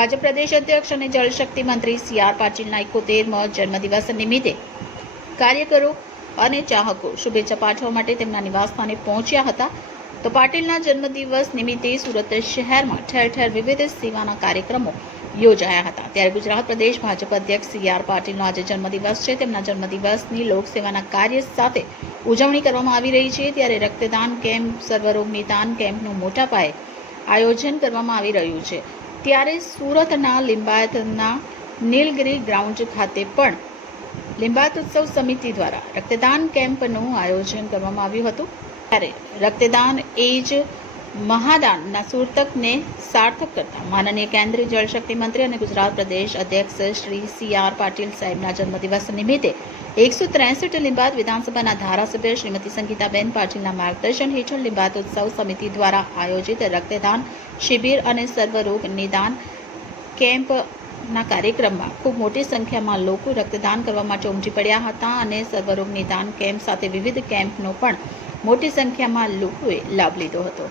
ભાજપ પ્રદેશ અધ્યક્ષ અને જળશક્તિ મંત્રી સી.આર. પાટીલના 71મા જન્મદિવસ નિમિત્તે કાર્યકરો અને ચાહકો શુભેચ્છા પાઠવવા માટે તેમના નિવાસસ્થાને પહોંચ્યા હતા. તો પાટીલના જન્મદિવસ નિમિત્તે સુરત શહેરમાં ઠેર ઠેર વિવિધ સેવાના કાર્યક્રમો યોજાયા હતા. ત્યારે ગુજરાત પ્રદેશ ભાજપ અધ્યક્ષ સી.આર. પાટીલનો આજે જન્મદિવસ છે. તેમના જન્મદિવસની લોકસેવાના કાર્ય સાથે ઉજવણી કરવામાં આવી રહી છે. ત્યારે રક્તદાન કેમ્પ, સર્વરોગ નિદાન કેમ્પનું મોટા પાયે આયોજન કરવામાં આવી રહ્યું છે. ત્યારે સુરતના લિંબાયતના નીલગિરી ગ્રાઉન્ડ ખાતે પણ લિંબાયત ઉત્સવ સમિતિ દ્વારા રક્તદાન કેમ્પનું આયોજન કરવામાં આવ્યું હતું. ત્યારે રક્તદાન એ જ મહાદાનના સૂતકને સાર્થક કરતા માનનીય કેન્દ્રીય જળશક્તિ મંત્રી અને ગુજરાત પ્રદેશ અધ્યક્ષ શ્રી સી.આર. પાટીલ સાહેબના જન્મદિવસ નિમિત્તે 163 લિંબાયત વિધાનસભાના ધારાસભ્ય શ્રીમતી સંગીતાબેન પાટીલના માર્ગદર્શન હેઠળ લિંબાયત ઉત્સવ સમિતિ દ્વારા આયોજિત રક્તદાન શિબિર અને સર્વરોગ નિદાન કેમ્પના કાર્યક્રમમાં ખૂબ મોટી સંખ્યામાં લોકો રક્તદાન કરવા માટે ઉમટી પડ્યા હતા અને સર્વરોગ નિદાન કેમ્પ સાથે વિવિધ કેમ્પનો પણ મોટી સંખ્યામાં લોકોએ લાભ લીધો હતો.